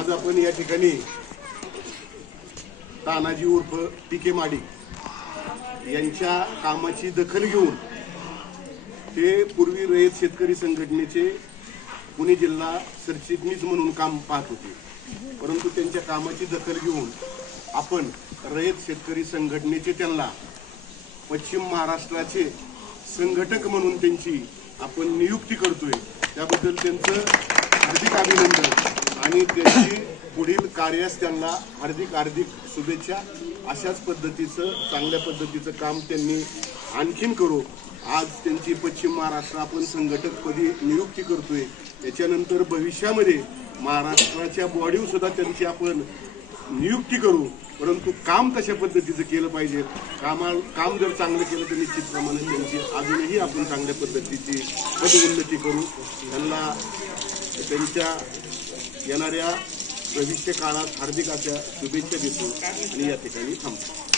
आज आपण या ठिकाणी तानाजी उर्फ पीके माडिक यांच्या कामाची दखल घेऊन ते पूर्वी रयत शेतकरी संघटनेचे पुणे जिल्हा सरचिटणीस म्हणून काम पाहत होते, परंतु त्यांच्या कामाची दखल घेऊन आपण रयत शेतकरी संघटनेचे त्यांना पश्चिम महाराष्ट्राचे संघटक म्हणून त्यांची आपण नियुक्ती करतोय। त्याबद्दल त्यांचं हार्दिक अभिनंदन आणि त्यांची पुढील कार्यास त्यांना हार्दिक शुभेच्छा। अशाच पद्धतीचं चांगल्या पद्धतीचं काम त्यांनी आणखीन करू। आज त्यांची पश्चिम महाराष्ट्र आपण संघटकपदी नियुक्ती करतोय, त्याच्यानंतर भविष्यामध्ये महाराष्ट्राच्या बॉडीवर सुद्धा त्यांची आपण नियुक्ती करू, परंतु काम कशा पद्धतीचं केलं पाहिजे, काम जर चांगलं केलं तर निश्चितप्रमाणे त्यांची अजूनही आपण चांगल्या पद्धतीची पदोन्नती करू। त्यांना त्यांच्या येणाऱ्या भविष्य काळात हार्दिक अशा शुभेच्छा देतो आणि या ठिकाणी थांबतो।